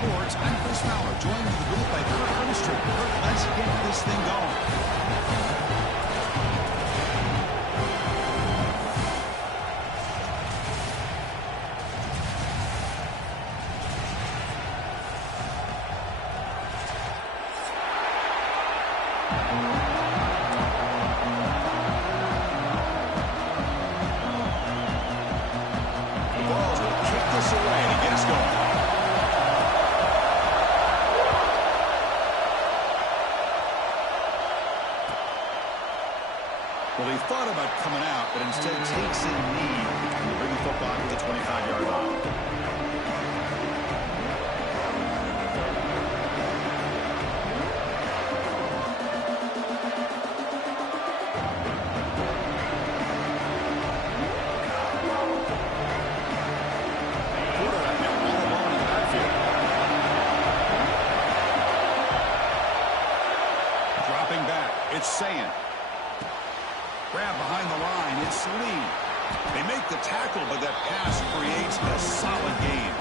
Sports. I'm Chris Fowler, joined in the booth by Kurt Armstrong. Kurt, let's get this thing going. Well, he thought about coming out, but instead takes in lead and bring the football to the 25-yard line. Quarterback now all alone in the backfield. Dropping back, it's Sayin. Grab behind the line, it's Lee. They make the tackle, but that pass creates a solid gain.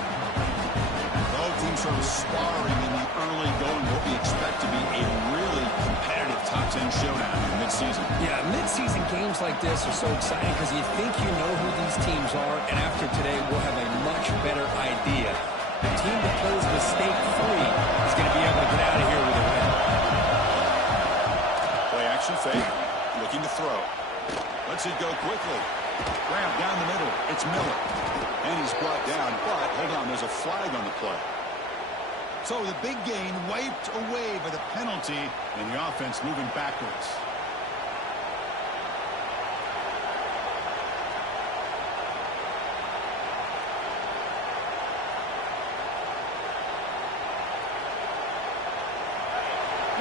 Both teams sort of sparring in the early going, what we expect to be a really competitive top 10 showdown in midseason. Yeah, midseason games like this are so exciting because you think you know who these teams are, and after today, we'll have a much better idea. The team that plays mistake-free is going to be able to get out of here with a win. Play action fake, looking to throw. Lets it go quickly. Grab down the middle. It's Miller. And he's brought down, but hold on, there's a flag on the play. So the big gain wiped away by the penalty, and the offense moving backwards.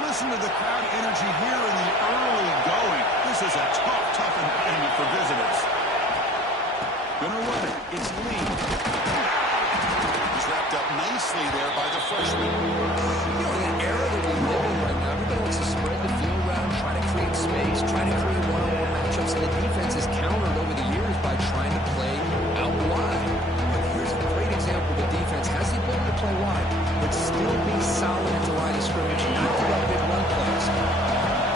Listen to the crowd energy here in the early going. This is a tough environment for visitors. Gonna run it. It's Lee. He's wrapped up nicely there by the freshman. You know, in that era that we live in right now, everybody wants to spread the field around, try to create space, try to create one-on-one matchups, and the defense has countered over the years by trying to play out wide. But here's a great example. The defense has the ability to play wide, but still be solid at the line of scrimmage and not give up big run plays.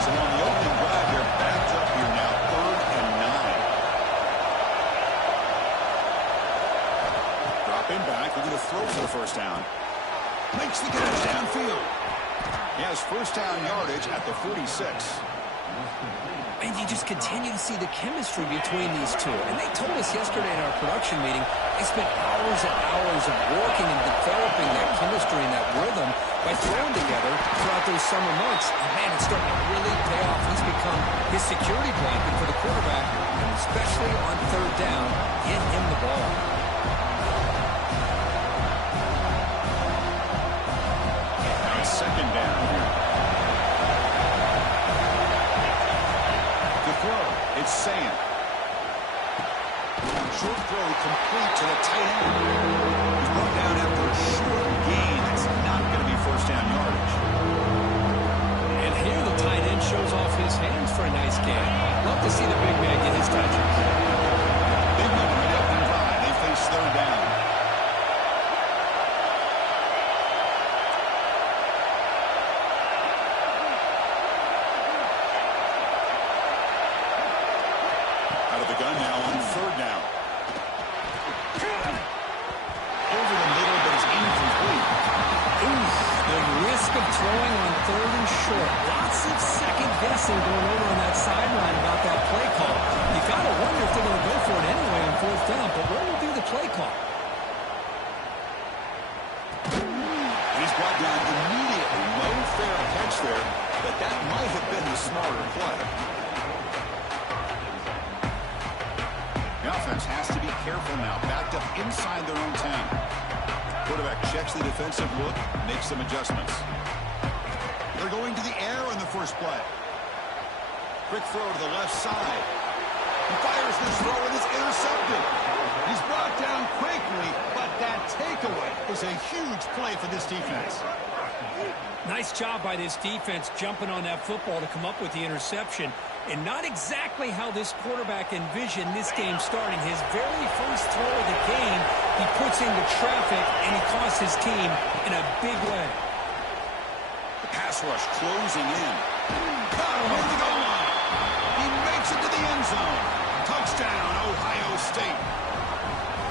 So on the opening drive, they're backed up here now, 3rd and 9. Dropping back, looking to throw for the first down. Makes the catch downfield. He has first down yardage at the 46. And you just continue to see the chemistry between these two. And they told us yesterday in our production meeting, they spent hours and hours of working and developing that chemistry and that rhythm by throwing together throughout those summer months. And man, it's starting to really pay off. He's become his security blanket for the quarterback, and especially on 3rd down, get him the ball. Now it's 2nd down here. It's Sayin. Short throw complete to the tight end. He's brought down after a short gain. That's not going to be first down yardage. And here the tight end shows off his hands for a nice gain. Love to see the big man get his touches. Big moment in the opening drive. They face 3rd down. Gun now on 3rd down. Over the middle, but it's incomplete. Ooh, the risk of throwing on 3rd and short. Lots of second guessing going over on that sideline about that play call. You got to wonder if they're going to go for it anyway on 4th down, but what will be the play call? He's brought down immediately. No fair catch there, but that might have been the smarter play. The offense has to be careful now. Backed up inside their own 10. Quarterback checks the defensive look, makes some adjustments. They're going to the air on the first play. Quick throw to the left side. He fires this throw and it's intercepted. He's brought down quickly, but that takeaway is a huge play for this defense. Nice job by this defense jumping on that football to come up with the interception. And not exactly how this quarterback envisioned this game starting. His very first throw of the game He puts in the traffic, and he costs his team in a big way. The pass rush closing in. Caught him on the goal line. He makes it to the end zone. Touchdown, Ohio State.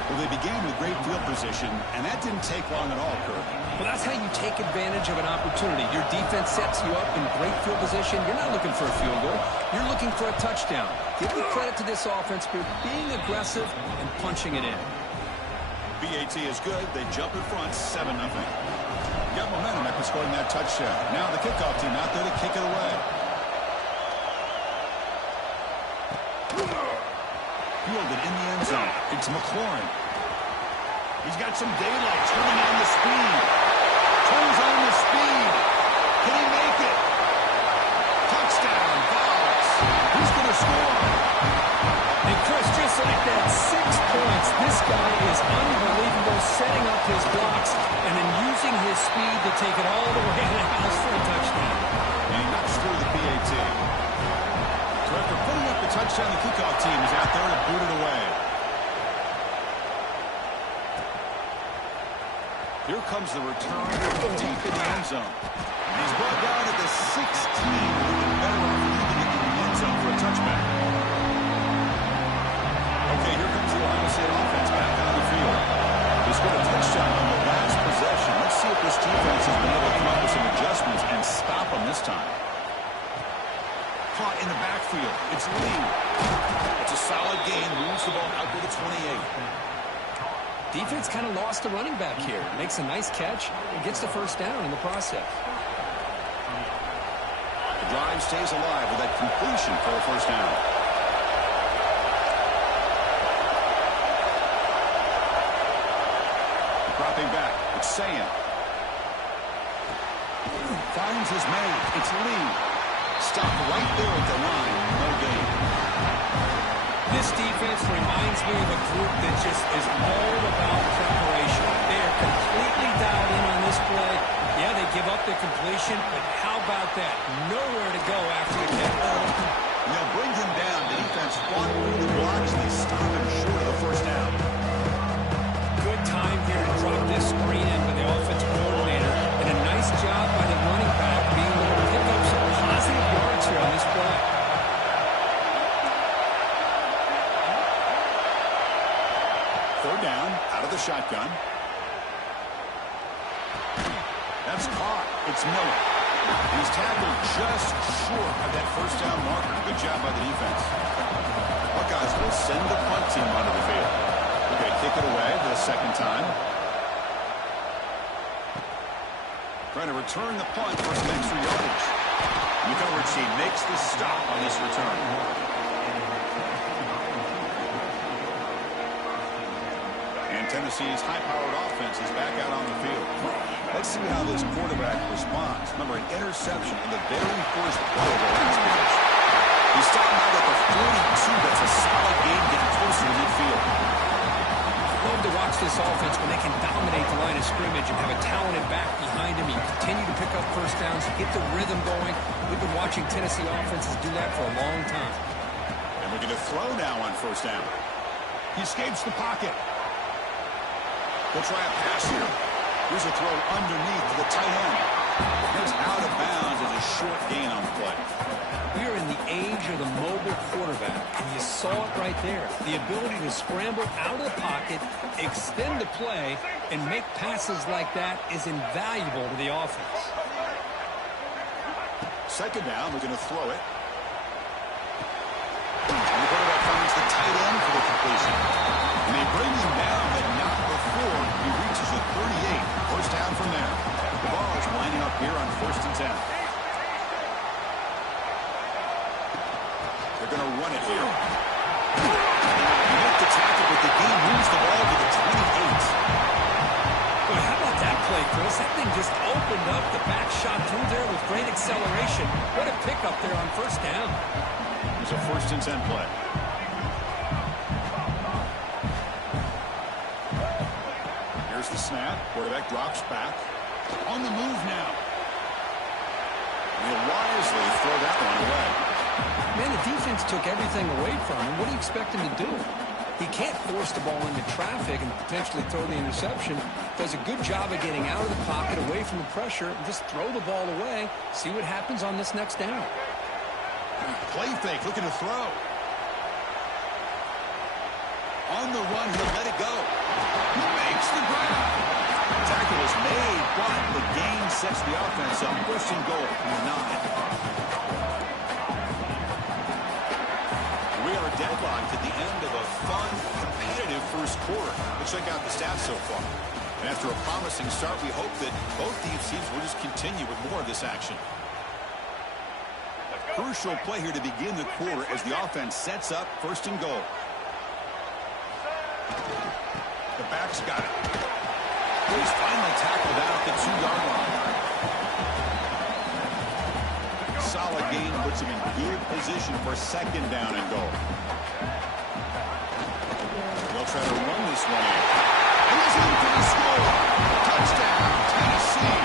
Well, they began with great field position, and that didn't take long at all, Kirk. Well, that's how you take advantage of an opportunity. Your defense sets you up in great field position. You're not looking for a field goal. You're looking for a touchdown. Give the credit to this offense for being aggressive and punching it in. BAT is good. They jump in front, 7-0. Got momentum after scoring that touchdown. Now the kickoff team out there to kick it away. Fielded in the end zone. It's McLaurin. He's got some daylight. Turning on the speed. Turns on the speed. Can he make it? Touchdown, Vols. Who's going to score? And Chris, just like that, 6 points. This guy is unbelievable, setting up his blocks and then using his speed to take it all the way to the house for a touchdown. And he knocks through the PAT. So after putting up the touchdown, the kickoff team is out there to boot it away. Here comes the return deep in the end zone. And he's brought down at the 16. Looking better off leaving it in the end zone for a touchback. Okay, here comes the Ohio State offense back on the field. They scored a touchdown on the last possession. Let's see if this defense has been able to come up with some adjustments and stop them this time. Caught in the backfield. It's Lee. It's a solid gain. Moves the ball out to the 28. Defense kind of lost the running back here. Makes a nice catch and gets the first down in the process. The drive stays alive with that completion for a first down. Dropping back. It's Sayan. Finds his man. It's Lee. Stopped right there at the line. No gain. This defense reminds me of a group that just is all about preparation. They are completely dialed in on this play. Yeah, they give up the completion, but how about that? Nowhere to go after the catch. They'll bring him down. The defense fought through the blocks. They stop him short of the first down. Good time here to drop this screen in by the offensive coordinator, and a nice job by the running back being able to pick up some positive yards here on this play. Third down, out of the shotgun. That's caught. It's Miller. He's tackled just short of that first down marker. Good job by the defense. Buckeyes will send the punt team onto the field. They're going to kick it away for the second time. Trying to return the punt for some extra yardage. Mukowski makes the stop on this return. And Tennessee's high-powered offense is back out on the field. Let's see how this quarterback responds. Remember, an interception in the very first play of the last match. He's stopped out at the 42. That's a solid game getting closer to midfield. Love to watch this offense when they can dominate the line of scrimmage and have a talented back behind him. You continue to pick up first downs, get the rhythm going. We've been watching Tennessee offenses do that for a long time. And we're going to throw now on first down. He escapes the pocket. They'll try a pass here. Here's a throw underneath to the tight end. That's out of bounds as a short gain on the play. We are in the age of the mobile quarterback, and you saw it right there. The ability to scramble out of the pocket, extend the play, and make passes like that is invaluable to the offense. Second down, we're going to throw it. And the quarterback finds the tight end for the completion. And they bring him down, but not before he reaches the 38. First down from there. The ball is lining up here on 1st and 10. They're going to run it here. He made the tackle, but the game moves the ball to the 28. Boy, how about that play, Chris? That thing just opened up. The back shot through there with great acceleration. What a pickup there on first down. It's a 1st and 10 play. Here's the snap. Quarterback drops back. On the move now. And he'll wisely throw that one away. Man, the defense took everything away from him. What do you expect him to do? He can't force the ball into traffic and potentially throw the interception. Does a good job of getting out of the pocket, away from the pressure, and just throw the ball away. See what happens on this next down. Play fake, looking to throw. On the run, he'll let it go. He makes the grab. Tackle is made, but the gain sets the offense up. First and goal from the 9. We are deadlocked at the end of a fun, competitive first quarter. Let's check out the stats so far. And after a promising start, we hope that both these teams will just continue with more of this action. Crucial play here to begin the quarter as the offense sets up first and goal. The back's got it. He's finally tackled out at the 2-yard line. Solid gain puts him in good position for second down and goal. They'll try to run this one in. And he's in for the score. Touchdown, Tennessee.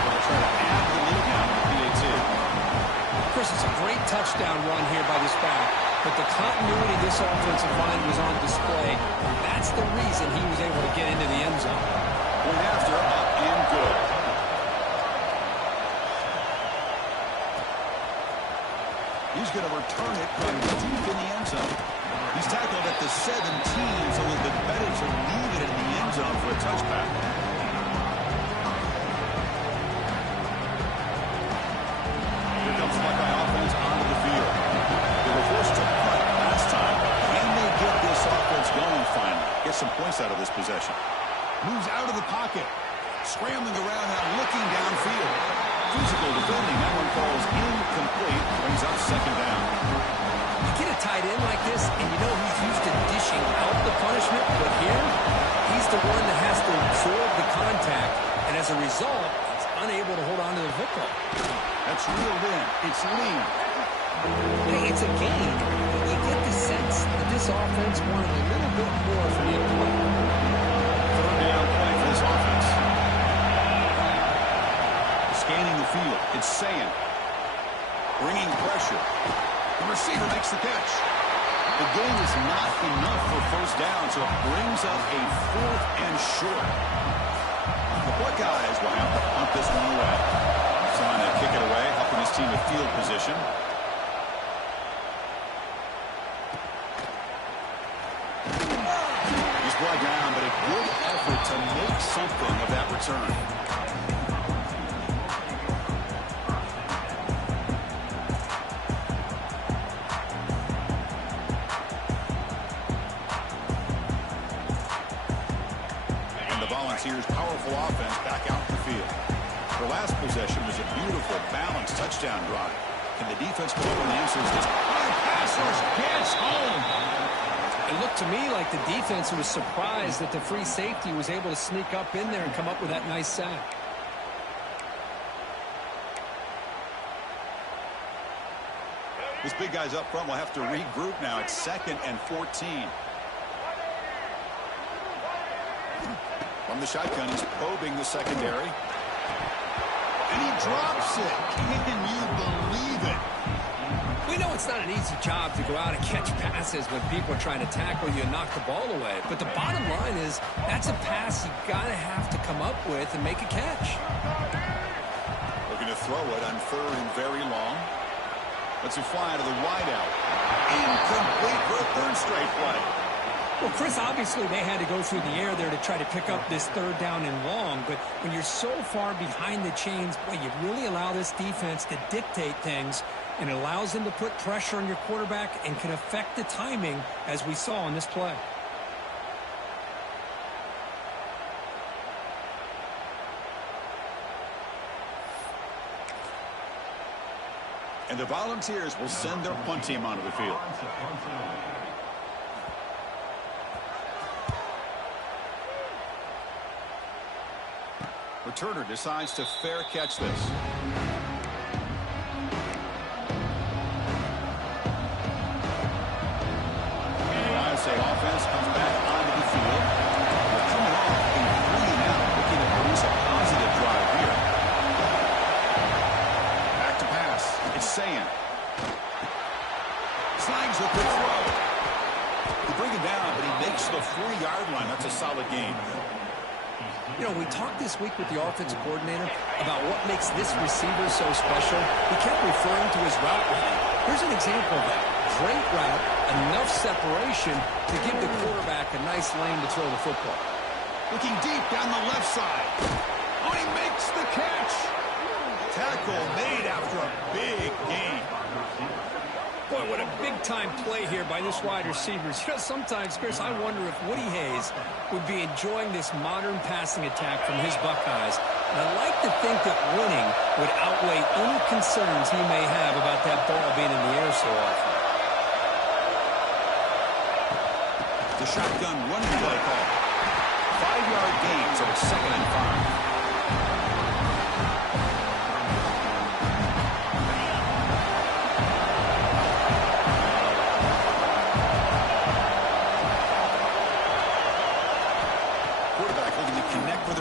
They'll try to add the lead now to PAT. Chris, it's a great touchdown run here by this back, but the continuity this offensive line was on display. That's the reason he was able to get into the end zone. Point after, up and good. He's going to return it from deep in the end zone. He's tackled at the 17, so a little bit better to leave it in the end zone for a touchback. Here comes the Buckeye offense onto the field. They were forced to punt last time. Can they get this offense going finally? Get some points out of this possession. Moves out of the pocket. Scrambling around now, looking downfield. Physical defending. That one falls incomplete. Brings up second down. You get a tight end like this, and you know he's used to dishing out the punishment, but here, he's the one that has to absorb the contact, and as a result, he's unable to hold on to the football. That's reeled in. It's lean. Hey, it's a game. You get the sense that this offense wanted a little bit more from the opponent. Third down play for this offense. Scanning the field. It's Sayan. Bringing pressure. The receiver makes the catch. The gain is not enough for first down, so it brings up a 4th and short. The Buckeyes will have to punt this one away. Trying to kick it away, helping his team with field position. He's brought down, but a good effort to make something of that return. Volunteers' powerful offense back out in the field. Their last possession was a beautiful, balanced touchdown drive. Can the defense come up with the answers? This pass rush gets home. It looked to me like the defense was surprised that the free safety was able to sneak up in there and come up with that nice sack. This big guy's up front will have to regroup now. It's 2nd and 14. From the shotgun, he's probing the secondary. And he drops it. Can you believe it? We know it's not an easy job to go out and catch passes when people are trying to tackle you and knock the ball away. But the bottom line is that's a pass you got to have to come up with and make a catch. Looking to throw it on 3rd and very long. Lets it fly to the wideout. Incomplete for a 3rd straight play. Well, Chris, obviously they had to go through the air there to try to pick up this 3rd down and long, but when you're so far behind the chains, boy, you really allow this defense to dictate things, and it allows them to put pressure on your quarterback and can affect the timing, as we saw on this play. And the Volunteers will send their punt team onto the field. Returner decides to fair catch this. And the Ohio State offense comes back onto the field. They're coming off and bringing out, looking to produce a positive drive here. Back to pass. It's Sayan. Snags a quick throw. They bring him down, but he You know, we talked this week with the offensive coordinator about what makes this receiver so special. He kept referring to his route running. Here's an example of that. Great route, enough separation to give the quarterback a nice lane to throw the football. Looking deep down the left side. Oh, he makes the catch. Tackle made after a big gain. Boy, what a big-time play here by this wide receiver. You know, sometimes, Chris, I wonder if Woody Hayes would be enjoying this modern passing attack from his Buckeyes. And I like to think that winning would outweigh any concerns he may have about that ball being in the air so often. The shotgun running play call. 5-yard gain, so it's 2nd and 5.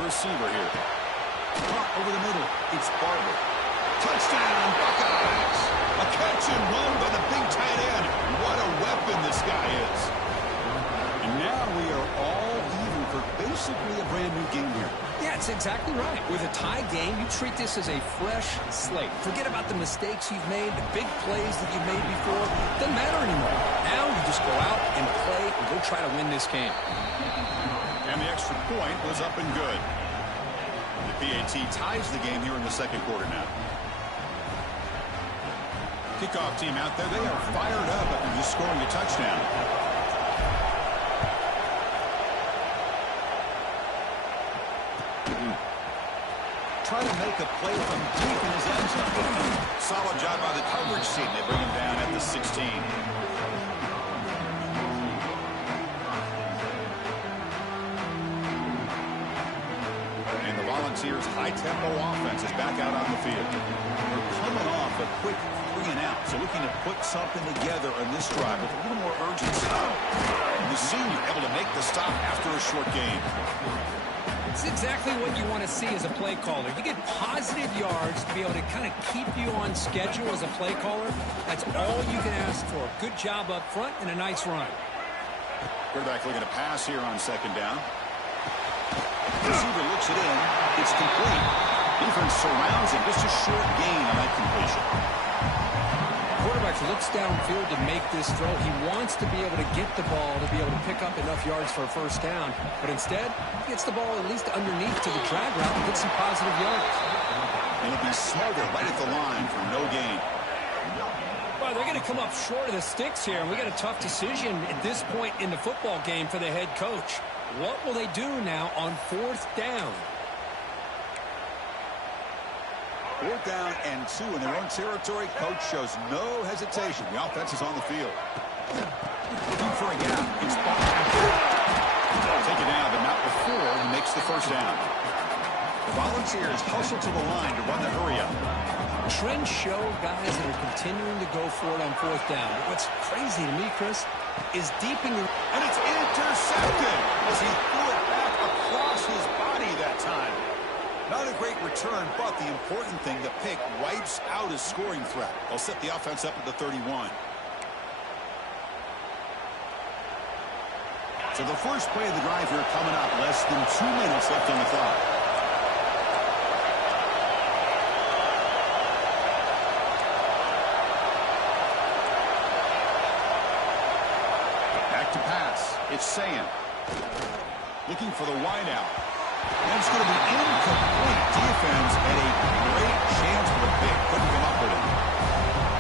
Receiver here. Caught over the middle. It's Barber. Touchdown, Buckeyes! A catch and run by the big tight end. What a weapon this guy is. And now we are all even for basically a brand new game here. Yeah, it's exactly right. With a tie game, you treat this as a fresh slate. Forget about the mistakes you've made, the big plays that you've made before. Doesn't matter anymore. Now you just go out and play and go try to win this game. And the extra point was up and good. The PAT ties the game here in the 2nd quarter now. Kickoff team out there. They are fired up after just scoring a touchdown. Try to make a play from deep in his end zone. Solid job by the coverage team. They bring him down at the 16. Volunteers' high-tempo offense is back out on the field. We're coming off a quick 3-and-out, so looking to put something together on this drive with a little more urgency. The senior able to make the stop after a short gain. It's exactly what you want to see as a play caller. You get positive yards to be able to kind of keep you on schedule as a play caller. That's all you can ask for. Good job up front and a nice run. Quarterback looking to pass here on 2nd down. Receiver looks it in. It's complete. Defense surrounds him. Just a short gain on that completion. Quarterback looks downfield to make this throw. He wants to be able to get the ball to be able to pick up enough yards for a 1st down. But instead, he gets the ball at least underneath to the drag route and gets some positive yards. And it'll be smothered right at the line for no gain. Well, they're going to come up short of the sticks here, and we got a tough decision at this point in the football game for the head coach. What will they do now on 4th down? 4th down and 2 in their own territory. Coach shows no hesitation. The offense is on the field. Looking for a gap. It's Barber. Take it down, but not before he makes the 1st down. The Volunteers hustle to the line to run the hurry-up. Trends show guys that are continuing to go for it on 4th down. But what's crazy to me, Chris, is deep in the... And it's intercepted as he threw it back across his body that time. Not a great return, but the important thing, the pick wipes out his scoring threat. They'll set the offense up at the 31. So the first play of the drive here coming up. Less than 2 minutes left on the clock. Back to pass. It's Sayan. Looking for the wideout. And it's going to be incomplete. Defense had a great chance for the pick. Couldn't come up with it.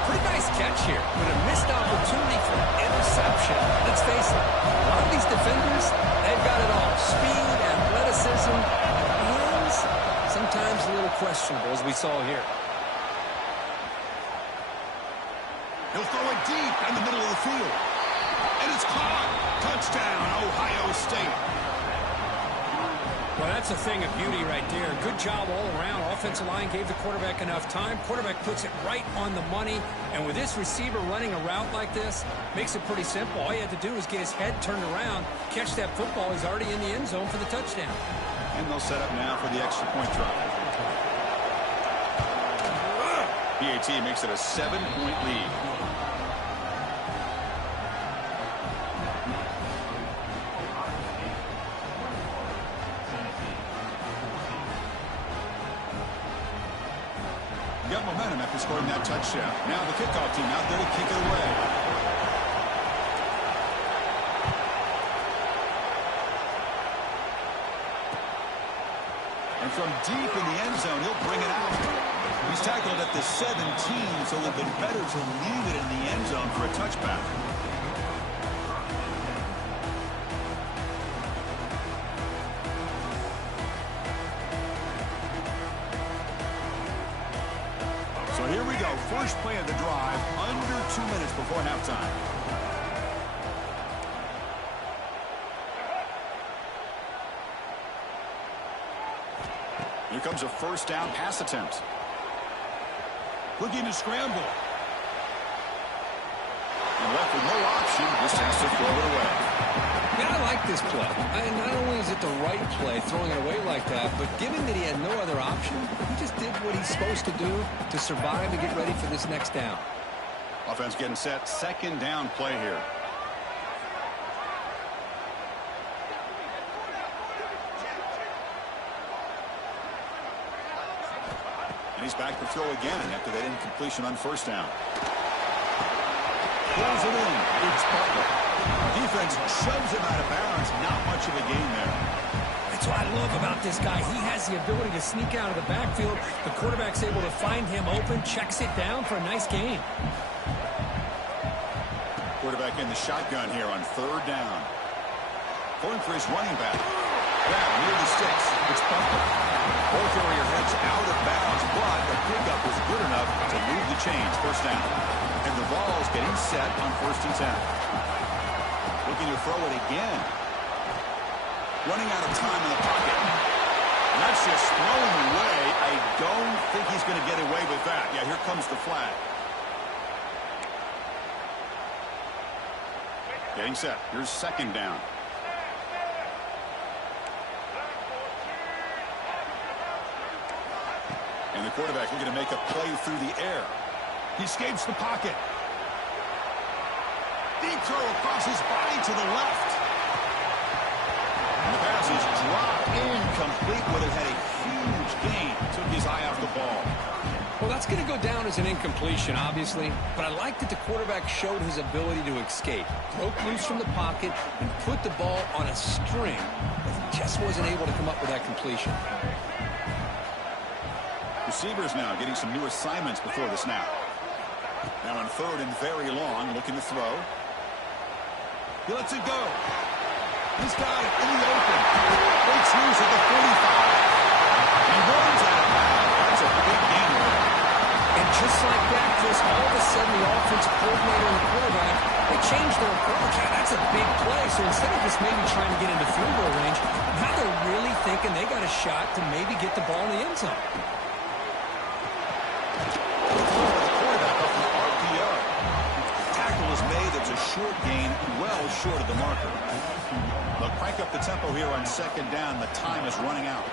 Pretty nice catch here, but a missed opportunity for an interception. Let's face it, a lot of these defenders, they've got it all. Speed, athleticism, hands, sometimes a little questionable, as we saw here. He'll throw it deep in the middle of the field. And it's caught. Touchdown, Ohio State. Well, that's a thing of beauty right there. Good job all around. Offensive line gave the quarterback enough time. Quarterback puts it right on the money. And with this receiver running a route like this, makes it pretty simple. All you have to do is get his head turned around, catch that football. He's already in the end zone for the touchdown. And they'll set up now for the extra point try. PAT makes it a 7-point lead. Got momentum after scoring that touchdown. Now the kickoff team out there to kick it away. And from deep in the end zone, he'll bring it out. He's tackled at the 17, so it would have been better to leave it in the end zone for a touchback. So here we go. First play of the drive, under 2 minutes before halftime. Here comes a first down pass attempt. Looking to scramble. And left with no option, just has to throw it away. Yeah, I like this play. And not only is it the right play, throwing it away like that, but given that he had no other option, he just did what he's supposed to do to survive and get ready for this next down. Offense getting set, second down play here. And he's back to throw again after that incompletion on first down. Pulls it in. It's Butler. Defense shoves him out of bounds. Not much of a gain there. That's what I love about this guy. He has the ability to sneak out of the backfield. The quarterback's able to find him open, checks it down for a nice gain. Quarterback in the shotgun here on third down. Going for his running back. Grab near the sticks. It's Butler. Ball carrier heads out of bounds, but the pickup was good enough to move the chains. First down. And the ball's getting set on 1st and 10. Looking to throw it again. Running out of time in the pocket. And that's just thrown away. I don't think he's going to get away with that. Yeah, here comes the flag. Getting set. Here's second down. And the quarterback looking to make a play through the air. He escapes the pocket. Deep throw across his body to the left. And the pass is dropped incomplete. Would have had a huge gain. Took his eye off the ball. Well, that's going to go down as an incompletion, obviously. But I like that the quarterback showed his ability to escape. Broke loose from the pocket and put the ball on a string. But he just wasn't able to come up with that completion. Receivers now getting some new assignments before the snap. Now on third and very long, looking to throw. He lets it go. He's got it in the open. Breaks loose at the 45. He runs out of bounds. That's a big gain there. And just like that, Chris, all of a sudden the offensive coordinator and the quarterback, they changed their approach. Yeah, that's a big play. So instead of just maybe trying to get into field goal range, now they're really thinking they got a shot to maybe get the ball in the end zone. It's a short gain, well short of the marker. They'll crank up the tempo here on second down. The time is running out.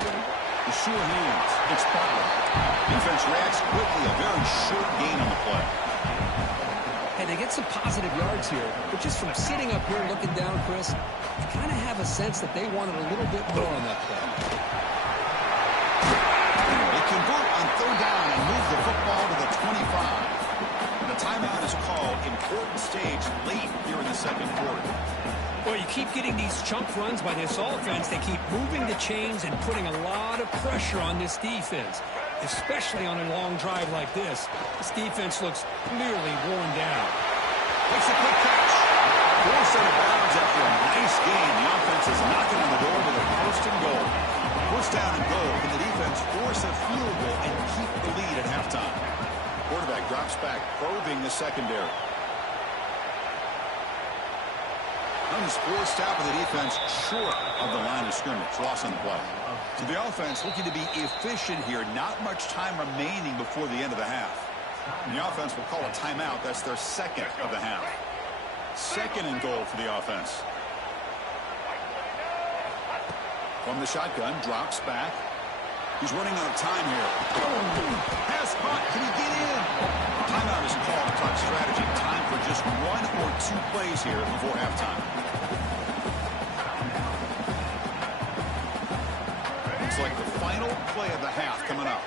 The sure hands. It's Butler. Defense reacts quickly. A very short gain on the play. Hey, they get some positive yards here, but just from sitting up here looking down, Chris, I kind of have a sense that they wanted a little bit more on that play. They convert on third down and move the football to the 25. The timeout is called. Important stage late here in the second quarter. Well, you keep getting these chunk runs by this offense. They keep moving the chains and putting a lot of pressure on this defense, especially on a long drive like this. This defense looks clearly worn down. Makes a quick catch. Forced out of bounds after a nice gain. The offense is knocking on the door with a first and goal. First down and goal. Can the defense force a field goal and keep the lead at halftime? Quarterback drops back, probing the secondary. And he's forced out with the defense short of the line of scrimmage. Loss on the play. So the offense looking to be efficient here. Not much time remaining before the end of the half. And the offense will call a timeout. That's their second of the half. Second and goal for the offense. From the shotgun, drops back. He's running out of time here. Pass caught. Can he get in? Timeout is called to talk strategy. Time for just one or two plays here before halftime. Looks like the final play of the half coming up.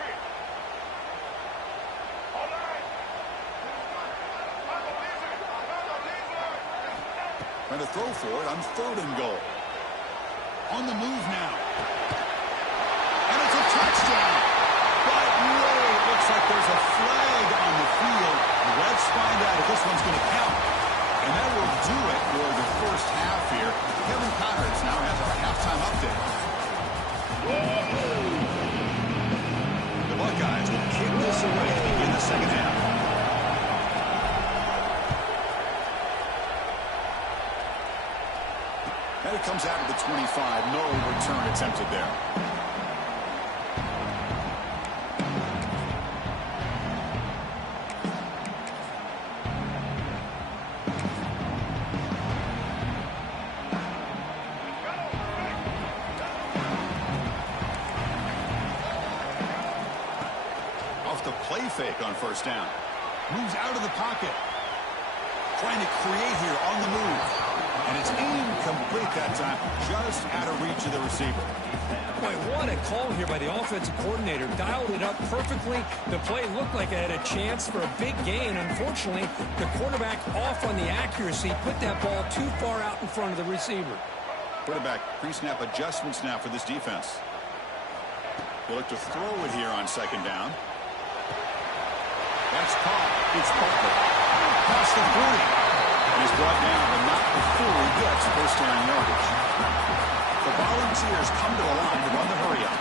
Trying to throw for it on 3rd and goal. On the move now. And it's a touchdown. But no, it looks like there's a flag on the field. Let's find out if this one's going to count. And that will do it for the first half here. Kevin Connors now has our halftime update. The Buckeyes will kick this away to begin the second half. And it comes out of the 25. No return attempted there. Off the play fake on 1st down. Moves out of the pocket. Trying to create here on the move. And it's incomplete that time, just out of reach of the receiver. Boy, what a call here by the offensive coordinator. Dialed it up perfectly. The play looked like it had a chance for a big gain. Unfortunately, the quarterback off on the accuracy, put that ball too far out in front of the receiver. Quarterback pre-snap adjustments now for this defense. They look to throw it here on 2nd down. That's caught. It's Butler. Past the 40. He's brought down, but not before he gets 1st down yardage. The Volunteers come to the line to run the hurry-up.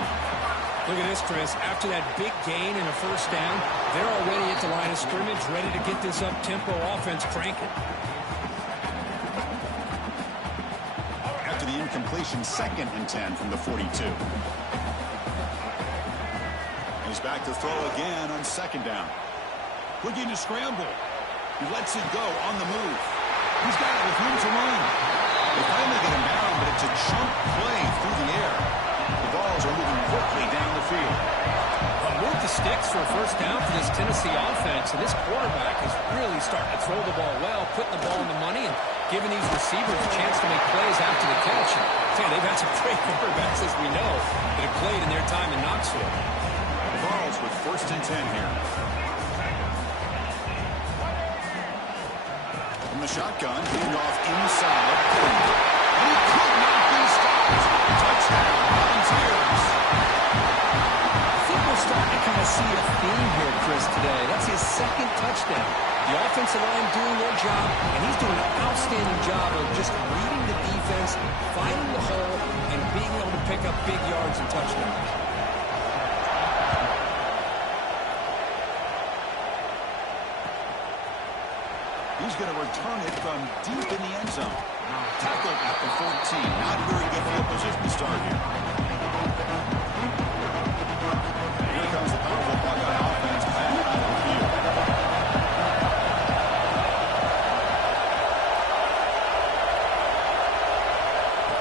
Look at this, Chris. After that big gain and a 1st down, they're already at the line of scrimmage, ready to get this up-tempo offense cranking. After the incompletion, 2nd and 10 from the 42. He's back to throw again on 2nd down. Looking to scramble. He lets it go on the move. He's got it with room to run. They finally get him down, but it's a jump play through the air. The balls are moving quickly down the field. Move the sticks for a 1st down for this Tennessee offense, and this quarterback is really starting to throw the ball well, putting the ball in the money, and giving these receivers a chance to make plays after the catch. And they've had some great quarterbacks, as we know, that have played in their time in Knoxville. The balls with 1st and 10 here. From the shotgun, being off inside. And he could not be stopped. Touchdown, Volunteers. I think we're starting to kind of see a theme here, Chris, today. That's his 2nd touchdown. The offensive line doing their job, and he's doing an outstanding job of just reading the defense, finding the hole, and being able to pick up big yards and touchdowns. He's going to return it from deep in the end zone. Tackled at the 14. Not very good field position to start here. Here comes the powerful Buckeye offense back out of the field.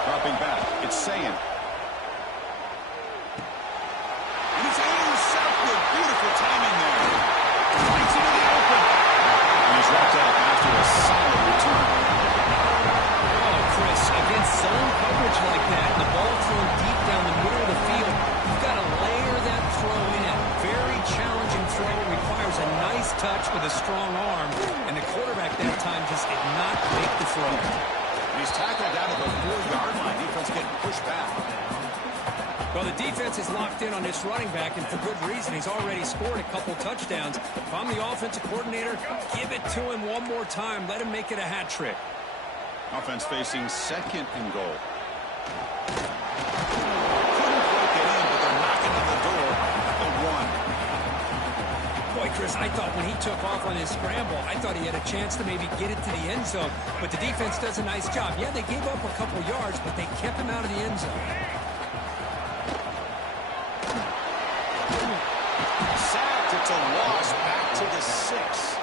Dropping back. It's Sayin. And it's intercepted. Beautiful timing there. Takes it to the open. He's wrapped up after a solid return. Oh, Chris, against zone coverage like that, the ball thrown deep down the middle of the field, you've got to layer that throw in. Very challenging throw. Requires a nice touch with a strong arm, and the quarterback that time just did not make the throw. And he's tackled down at the 4-yard line. Defense getting pushed back. Well, the defense is locked in on this running back, and for good reason. He's already scored a couple touchdowns. If I'm the offensive coordinator, give it to him one more time. Let him make it a hat trick. Offense facing 2nd and goal. Couldn't quite get in, but they're knocking on the door at the 1. Boy, Chris, I thought when he took off on his scramble, I thought he had a chance to maybe get it to the end zone. But the defense does a nice job. Yeah, they gave up a couple yards, but they kept him out of the end zone. It's a loss back to the 6.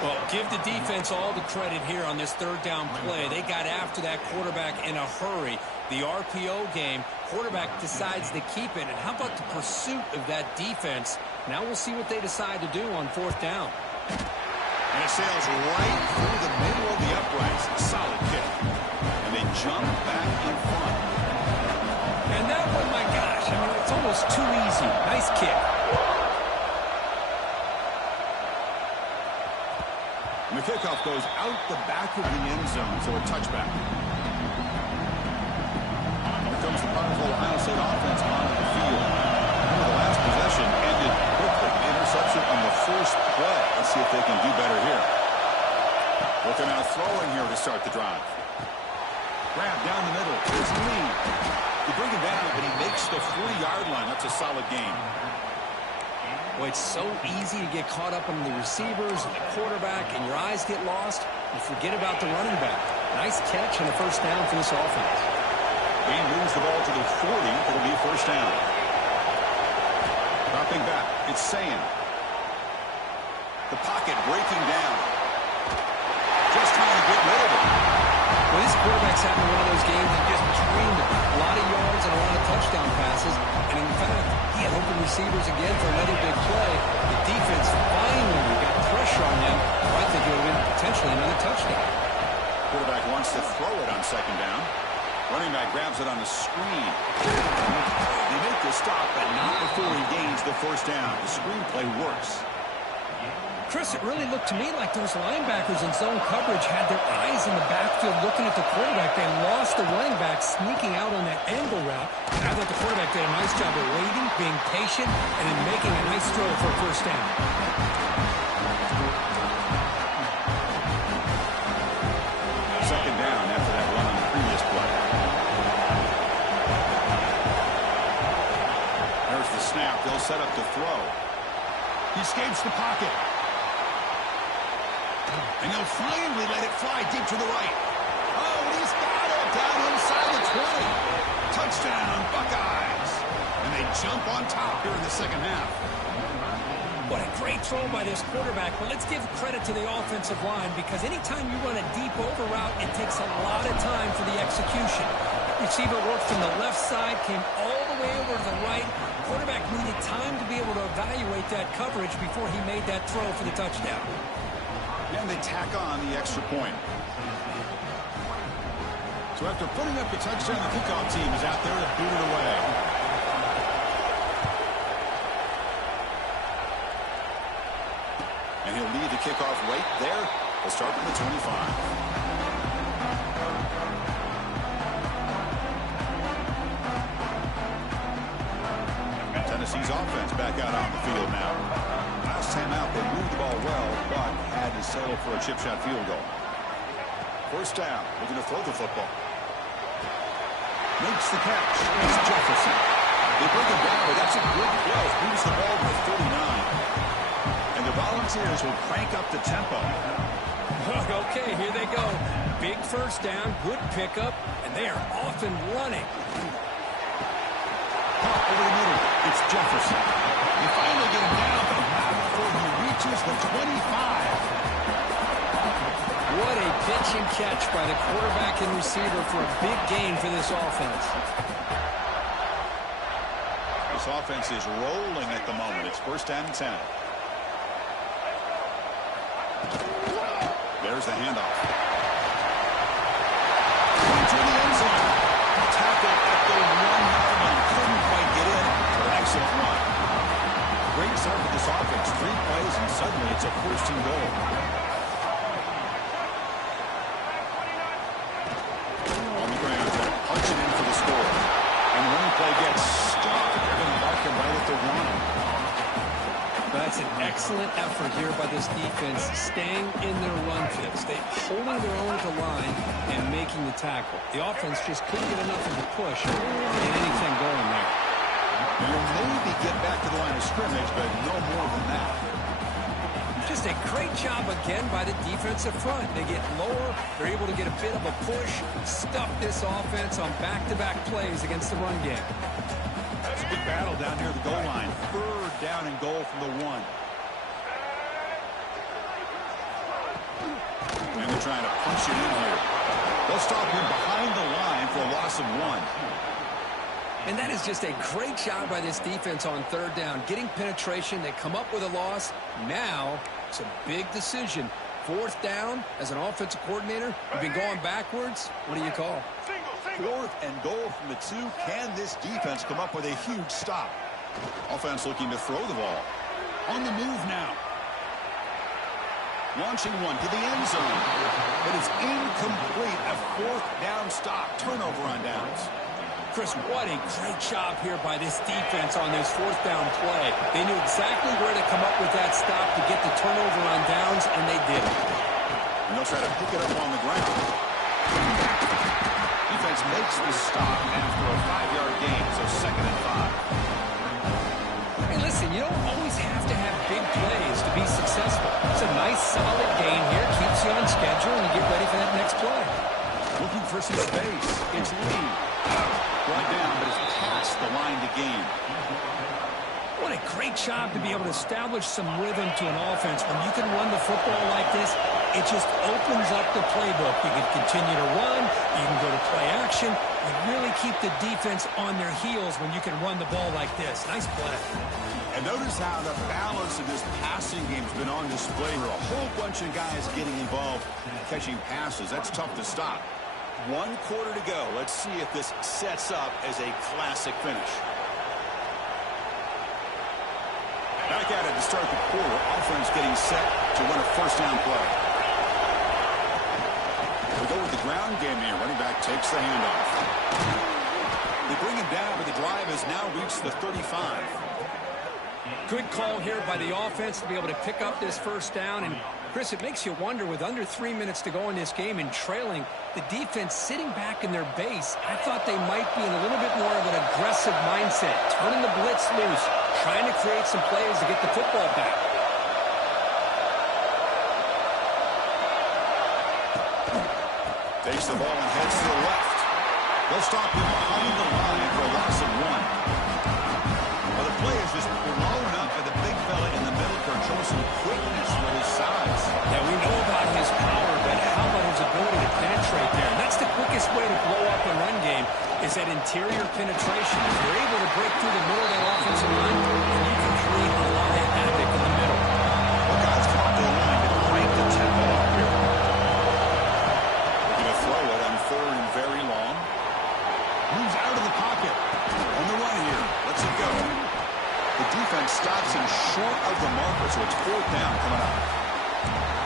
Well, give the defense all the credit here on this 3rd down play. They got after that quarterback in a hurry. The RPO game, quarterback decides to keep it. And how about the pursuit of that defense? Now we'll see what they decide to do on 4th down. And it sails right through the middle of the uprights. Solid kick. And they jump back in front. And that one, my gosh, I mean, almost too easy. Nice kick. And the kickoff goes out the back of the end zone, so a touchback. Here comes the powerful Ohio State offense onto the field. The last possession ended quickly. Interception on the first play. Let's see if they can do better here. Looking out throwing here to start the drive. Grab down the middle. Here's Lee. You bring him down, but he makes the 40-yard line. That's a solid game. Boy, it's so easy to get caught up in the receivers and the quarterback, and your eyes get lost. You forget about the running back. Nice catch and a first down for this offense. Gain moves the ball to the 40. It'll be a first down. Dropping back. It's Sam. The pocket breaking down. Just trying to get rid of it. Well, this quarterback's having one of those games that just dreamed of a lot of yards and a lot of touchdown passes. And in fact, he had open receivers again for another big play. The defense finally got pressure on him. I think it would have been potentially another touchdown. Quarterback wants to throw it on second down. Running back grabs it on the screen. They make the stop, but not before he gains the first down. The screen play works. Chris, it really looked to me like those linebackers in zone coverage had their eyes in the backfield looking at the quarterback. They lost the running back sneaking out on that angle route. I thought the quarterback did a nice job of waiting, being patient, and then making a nice throw for a first down. Second down after that run on the previous play. There's the snap. They'll set up the throw. He escapes the pocket. And he'll finally let it fly deep to the right. Oh, and he's got it down inside the 20. Touchdown, Buckeyes. And they jump on top here in the second half. What a great throw by this quarterback. But let's give credit to the offensive line, because anytime you run a deep over route, it takes a lot of time for the execution. Receiver worked from the left side, came all the way over to the right. Quarterback needed time to be able to evaluate that coverage before he made that throw for the touchdown. And they tack on the extra point. So after putting up the touchdown, the kickoff team is out there to boot it away. And he'll lead the kickoff right there. They'll start from the 25. Tennessee's offense back out on the field now. Last time out, they moved the ball well, but had to settle for a chip shot field goal. First down, looking to throw the football. Makes the catch. It's Jefferson. They bring him down, but that's a good play. Moves the ball to the 39. And the Volunteers will crank up the tempo. Okay, here they go. Big first down, good pickup, and they are off and running. Over the middle, it's Jefferson. They finally get him down, but not before he reaches the 25. What a pitch and catch by the quarterback and receiver for a big gain for this offense. This offense is rolling at the moment. It's first down and 10. There's the handoff. Into the end zone. Tackle at the 1-yard line. Couldn't quite get in. But excellent run. Great start with this offense. 3 plays, and suddenly it's a first and goal. On the ground, punching in for the score. And the running play gets stopped. They're going to mark him right at the 1. That's an excellent effort here by this defense, staying in their run fits. They holding their own at the line and making the tackle. The offense just couldn't get enough of a push to get anything going there. They'll maybe get back to the line of scrimmage, but no more than that. Just a great job again by the defensive front. They get lower, they're able to get a bit of a push, stuff this offense on back-to-back plays against the run game. That's a big battle down near the goal line. Third down and goal from the 1. And they're trying to punch it in here. They'll stop him behind the line for a loss of 1. And that is just a great job by this defense on third down. Getting penetration, they come up with a loss. Now, it's a big decision. Fourth down, as an offensive coordinator, you've been going backwards. What do you call? Fourth and goal from the 2. Can this defense come up with a huge stop? Offense looking to throw the ball. On the move now. Launching one to the end zone. But it's incomplete. A fourth down stop. Turnover on downs. Chris, what a great job here by this defense on this fourth down play. They knew exactly where to come up with that stop to get the turnover on downs, and they did it. And they'll try to pick it up on the ground. Defense makes the stop after a 5-yard gain, so 2nd and 5. Hey, listen, you don't always have to have big plays to be successful. It's a nice, solid gain here. Keeps you on schedule, and you get ready for that next play. Looking for some space. It's Lee. Brought down, but it's past the line to gain. What a great job to be able to establish some rhythm to an offense. When you can run the football like this, it just opens up the playbook. You can continue to run. You can go to play action. You really keep the defense on their heels when you can run the ball like this. Nice play. And notice how the balance of this passing game has been on display for a whole bunch of guys getting involved catching passes. That's tough to stop. 1 quarter to go. Let's see if this sets up as a classic finish. Back at it to start the quarter. Offense getting set to run a first down play. We go with the ground game here. Running back takes the handoff. They bring him down, but the drive has now reached the 35. Good call here by the offense to be able to pick up this first down. And, Chris, it makes you wonder, with under 3 minutes to go in this game and trailing, the defense sitting back in their base, I thought they might be in a little bit more of an aggressive mindset, turning the blitz loose, trying to create some plays to get the football back. Takes the ball and heads to the left. They'll stop him behind the line for a loss of 1. Well, the play is just blown up by the big fella in the middle for showing some quickness for his size. Yeah, we know about his power, but how about his ability to penetrate there? And that's the quickest way to blow up a run game, is that interior penetration. If you're able to break through the middle of that offensive line, then you can create a lot of havoc in the middle. Well, guys, come up to the line to crank the tempo up here. Looking to throw it on 3rd and very long. Moves out of the pocket. On the run here. Lets it go. The defense stops him short of the marker, so it's 4th down coming up.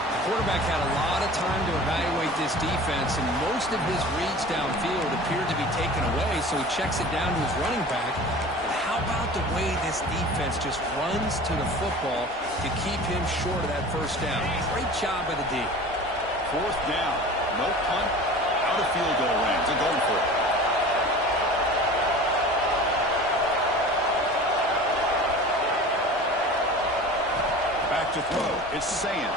The quarterback had a lot of time to evaluate this defense, and most of his reads downfield appeared to be taken away, so he checks it down to his running back. But how about the way this defense just runs to the football to keep him short of that first down? Great job by the D. 4th down. No punt. Out of field goal range. They're going for it. Back to throw. It's Sand.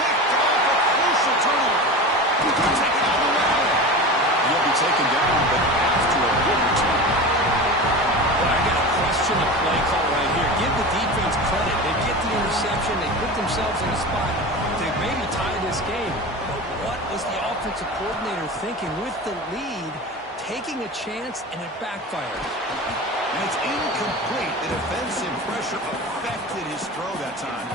Picked off a crucial turnover. Taken out of the line. He'll be taken down, but after a good return. Well, I got to question the play call right here. Give the defense credit. They get the interception. They put themselves in a spot to maybe tie this game. But what was the offensive coordinator thinking with the lead, taking a chance, and it backfired? And it's incomplete. The defensive pressure affected his throw that time.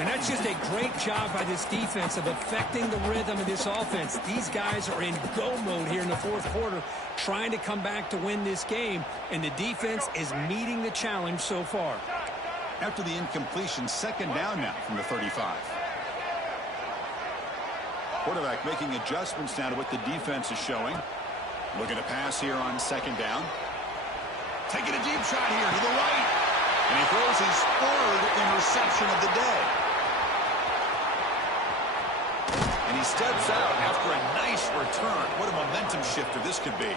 And that's just a great job by this defense of affecting the rhythm of this offense. These guys are in go mode here in the 4th quarter, trying to come back to win this game, and the defense is meeting the challenge so far. After the incompletion, 2nd down now from the 35. Quarterback making adjustments now to what the defense is showing. Looking to pass here on 2nd down. Taking a deep shot here to the right. And he throws his 3rd interception of the day. And he steps out after a nice return. What a momentum shifter this could be.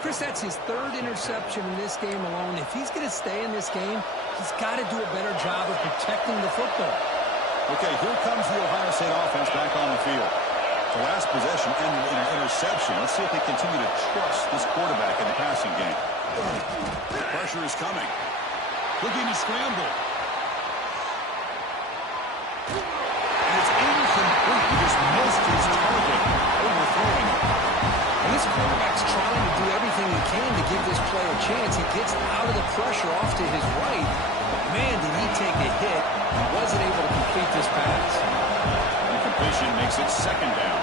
Chris, that's his 3rd interception in this game alone. If he's going to stay in this game, he's got to do a better job of protecting the football. Okay, here comes the Ohio State offense back on the field. The last possession ended in an interception. Let's see if they continue to trust this quarterback in the passing game. Pressure is coming. Looking to scramble. And it's incomplete. He just missed his target, overthrowing it. And this quarterback's trying to do everything he can to give this player a chance. He gets out of the pressure off to his right. But man, did he take a hit. He wasn't able to complete this pass. Incompletion makes it 2nd down.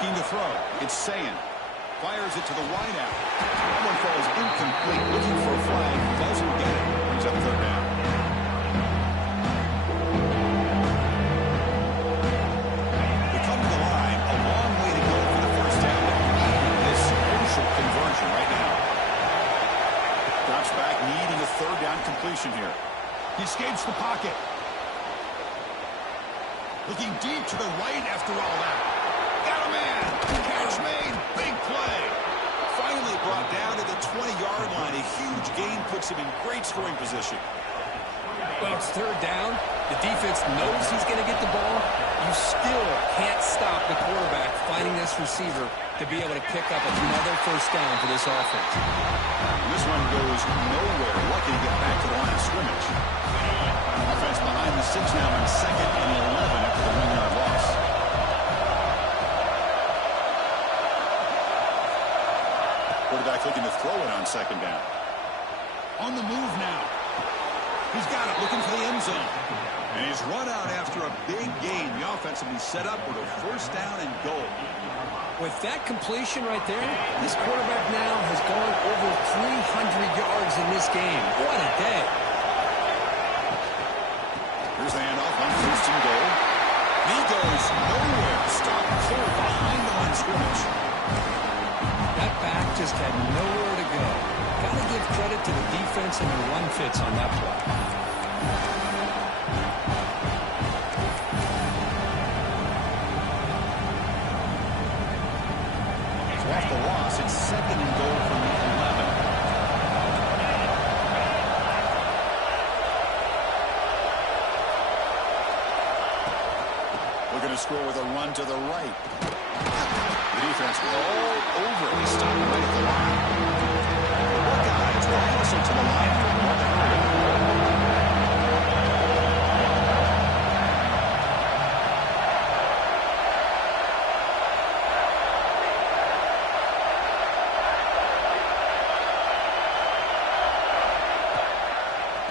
Looking to throw. It's Sayin. Fires it to the wideout. That one falls incomplete. Looking for a flag. Doesn't get it. Brings up third down. They come to the line. A long way to go for the first down. This crucial conversion right now. Drops back, needing a third down completion here. He escapes the pocket. Looking deep to the right after all that. Got a man. Catch made. Big play. Finally brought down to the 20-yard line. A huge gain puts him in great scoring position. Well, it's third down. The defense knows he's going to get the ball. You still can't stop the quarterback finding this receiver to be able to pick up another first down for this offense. This one goes nowhere. Lucky to get back to the line of scrimmage. Offense behind the 6 now on 2nd and 11 after the 1-yard loss. Quarterback looking to throw it on 2nd down. On the move now. He's got it, looking for the end zone. And he's run out after a big gain. The offense will be set up with a first down and goal. With that completion right there, this quarterback now has gone over 300 yards in this game. What a day. Here's the handoff on 1st and goal. He goes nowhere. Stop clear behind the line of scrimmage. That back just had nowhere to go. Got to give credit to the defense and the run fits on that play. So off the loss, it's 2nd and goal from the 11. We're going to score with a run to the right. The defense all over it. He stopped right at the line. Buckeyes will hustle to the line for one hurry.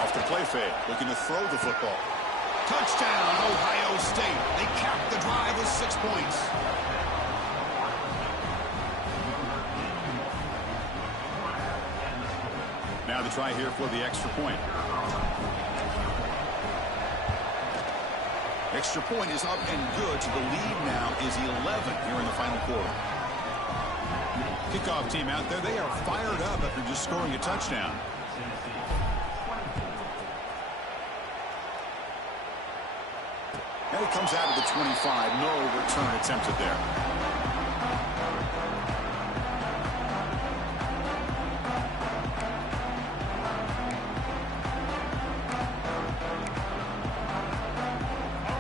Off the play fake, looking to throw the football. Touchdown, Ohio State. They capped the drive with 6 points. Now the try here for the extra point. Extra point is up and good, so the lead now is 11 here in the final quarter. Kickoff team out there, they are fired up after just scoring a touchdown. Now he comes out of the 25. No return attempted there.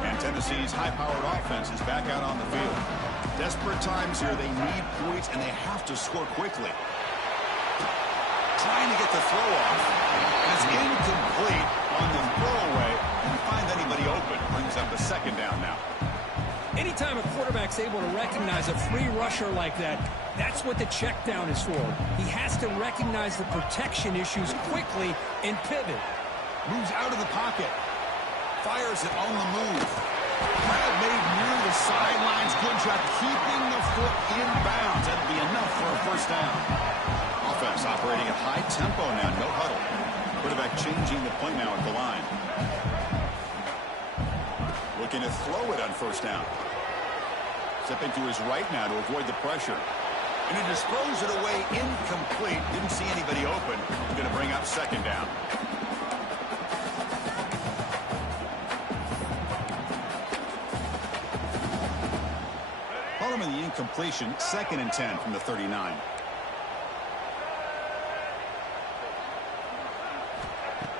And Tennessee's high-powered offense is back out on the field. Desperate times here. They need points, and they have to score quickly. Trying to get the throw off. And it's incomplete on the throwaway. Didn't find anybody open. Brings up a 2nd down now. Anytime a quarterback's able to recognize a free rusher like that, that's what the check down is for. He has to recognize the protection issues quickly and pivot. Moves out of the pocket. Fires it on the move. Grab made near the sidelines. Good job keeping the foot in bounds. That'll be enough for a first down. Offense operating at high tempo now. No huddle. Quarterback changing the point now at the line. Looking to throw it on first down. Stepping to his right now to avoid the pressure. And he just throws it away incomplete. Didn't see anybody open. Going to bring up 2nd down. Following the incompletion, 2nd and 10 from the 39.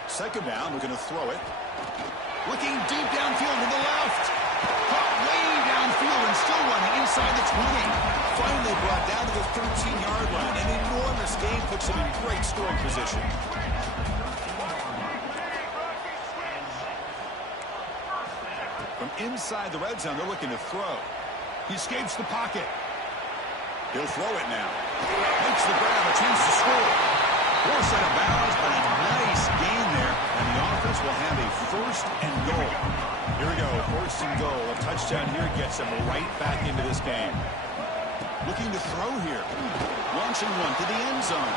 Second down, we're going to throw it. Looking deep downfield to the left. Caught way downfield and still running inside the 20. Finally brought down to the 13-yard line. An enormous gain puts him in great scoring position. From inside the red zone, they're looking to throw. He escapes the pocket. He'll throw it now. Makes the grab, a chance to score. Force out of bounds, but a nice gain there. And the offense will have a 1st and goal. Here we go, 1st and goal. A touchdown here gets them right back into this game. Looking to throw here. Launching one to the end zone.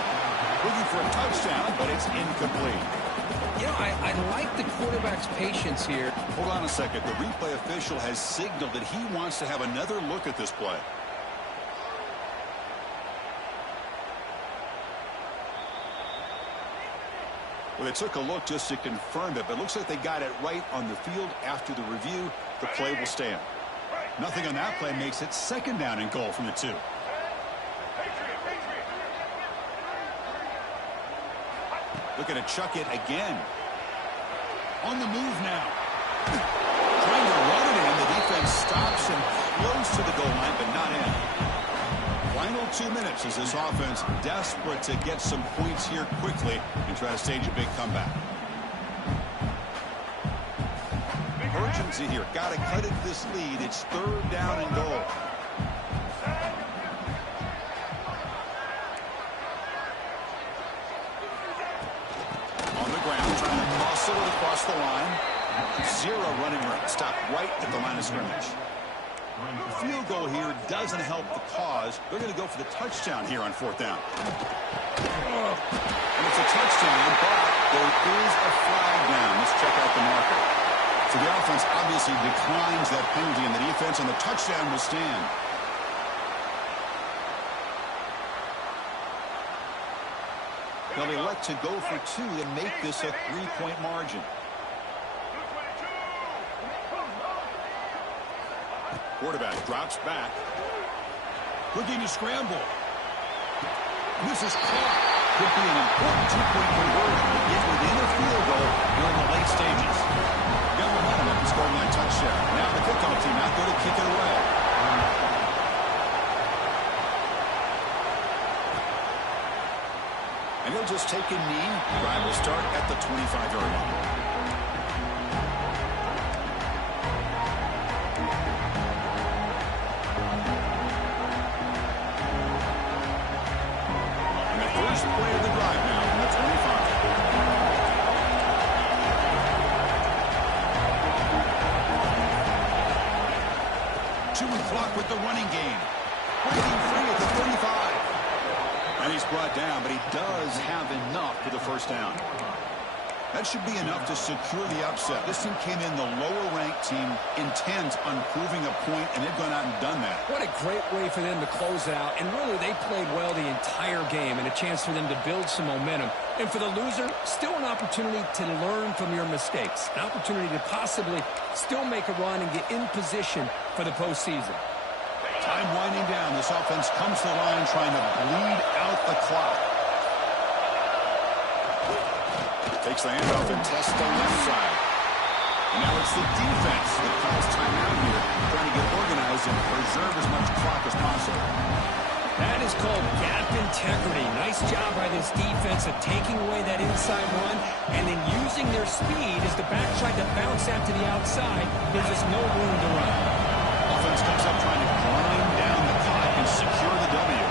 Looking for a touchdown, but it's incomplete. You know, I like the quarterback's patience here. Hold on a second. The replay official has signaled that he wants to have another look at this play. Well, they took a look just to confirm it, but it looks like they got it right on the field. After the review, the play will stand. Nothing on that play makes it second down and goal from the 2. Looking to chuck it again. On the move now. Trying to run it in. The defense stops him close to the goal line, but not in. Final 2 minutes as this offense desperate to get some points here quickly and try to stage a big comeback. Urgency here. Got to cut into this lead. It's 3rd down and goal. On the ground, trying to muscle it across the line. 0 running right. Stop right at the line of scrimmage. The field goal here doesn't help the cause. They're going to go for the touchdown here on 4th down. And it's a touchdown, but there is a flag down. Let's check out the marker. So the offense obviously declines that penalty in the defense, and the touchdown will stand. They'll elect to go for 2 to make this a 3-point margin. Quarterback drops back. Looking to scramble. This is caught. Could be an important 2-point conversion to get within a field goal during the late stages. Got momentum after scoring that touchdown. Now the kickoff team out there to kick it away. And he'll just take a knee. Drive will start at the 25-yard line. First play of the drive now from the 25. Chewing clock with the running game. Breaking free at the 35. And he's brought down, but he does have enough for the first down. That should be enough to secure the upset. This team came in the lower-ranked team, intent on proving a point, and they've gone out and done that. What a great way for them to close out. And really, they played well the entire game and a chance for them to build some momentum. And for the loser, still an opportunity to learn from your mistakes. An opportunity to possibly still make a run and get in position for the postseason. Time winding down. This offense comes to the line trying to bleed out the clock. Takes the handoff and tests the left side. And now it's the defense that calls timeout here, trying to get organized and preserve as much clock as possible. That is called gap integrity. Nice job by this defense of taking away that inside run and then using their speed as the back tried to bounce out to the outside. There's just no room to run. Offense comes up trying to grind down the clock and secure the W.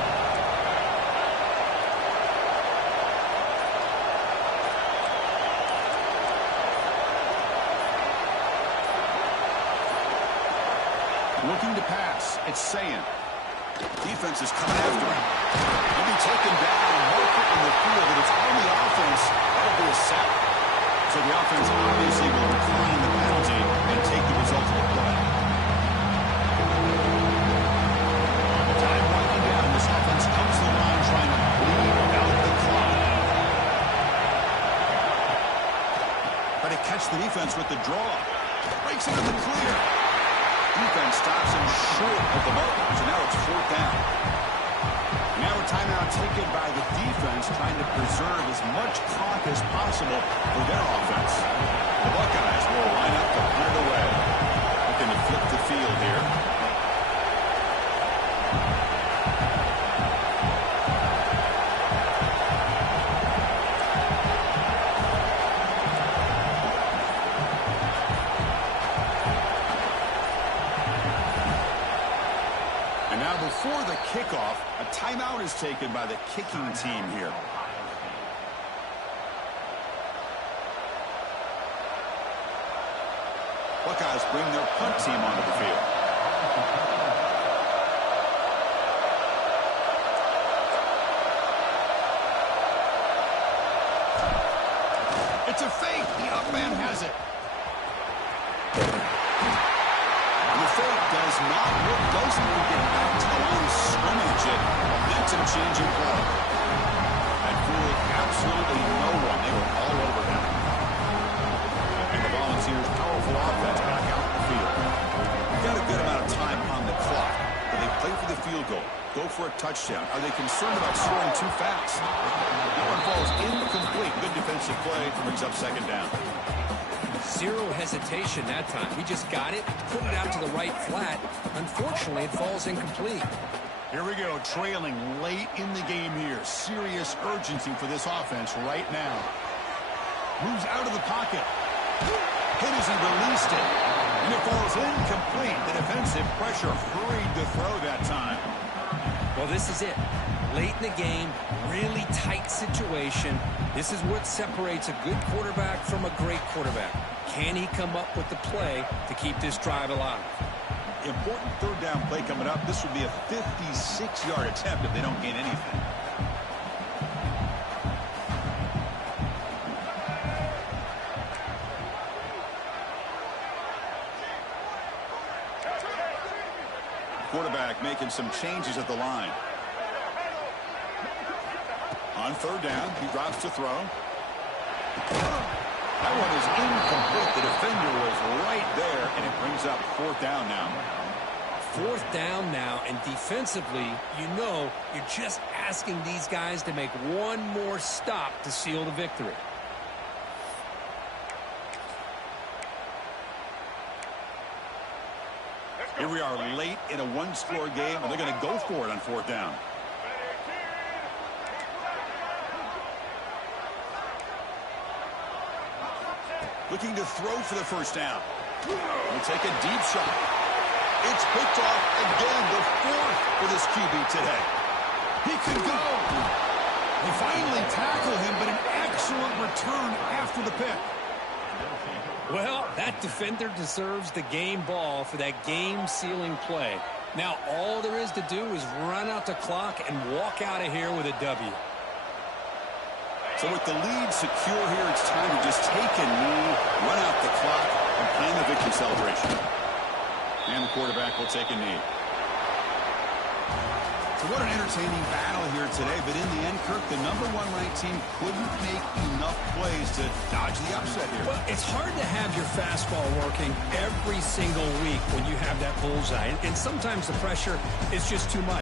Looking to pass. It's Sayan. Defense is coming after him. He'll be taken down. Marker in the field, and it's on the offense. That'll be a sack. So the offense obviously will decline the penalty and take the result of the play. Time winding down. This offense comes to the line trying to bleed out the clock. Trying to catch the defense with the draw. Breaks into the clear. Defense stops him short of the mark, so now it's 4th down. Now a timeout taken by the defense, trying to preserve as much clock as possible for their offense. The Buckeyes will line up to punt it away. Looking to flip the field here. Before the kickoff, a timeout is taken by the kicking team here. Buckeyes bring their punt team onto the field. to fake. The up man has it. The fake does not work. Doesn't even get back to the line of scrimmage. Momentum changing play. And fooled absolutely no one. They were all over them. And the Volunteers' powerful offense back out in the field. We've got a good amount of time on the clock. But they play for the field goal. Go for a touchdown. Are they concerned about scoring too fast? That one falls incomplete. Good defensive play. Brings up second down. Zero hesitation that time. He just got it, put it out to the right flat. Unfortunately, it falls incomplete. Here we go, trailing late in the game here. Serious urgency for this offense right now. Moves out of the pocket. Hit as he released it. And it falls incomplete. The defensive pressure hurried to throw that time. Well, this is it. Late in the game, really tight situation. This is what separates a good quarterback from a great quarterback. Can he come up with the play to keep this drive alive? Important third down play coming up. This would be a 56-yard attempt if they don't gain anything. Quarterback making some changes at the line. On third down, he drops to throw. That one is incomplete. The defender was right there, and it brings up fourth down now. Fourth down now, and defensively, you know, you're just asking these guys to make one more stop to seal the victory. Here we are late in a one-score game, and they're going to go for it on fourth down. Looking to throw for the first down. We'll take a deep shot. It's picked off again, the fourth for this QB today. He could go. They finally tackle him, but an excellent return after the pick. Well, that defender deserves the game ball for that game-sealing play. Now, all there is to do is run out the clock and walk out of here with a W. So with the lead secure here, it's time to just take a knee, run out the clock, and plan the victory celebration. And the quarterback will take a knee. So what an entertaining battle here today. But in the end, Kirk, the #1 ranked team couldn't make enough plays to dodge the upset here. Well, it's hard to have your fastball working every single week when you have that bullseye. And sometimes the pressure is just too much.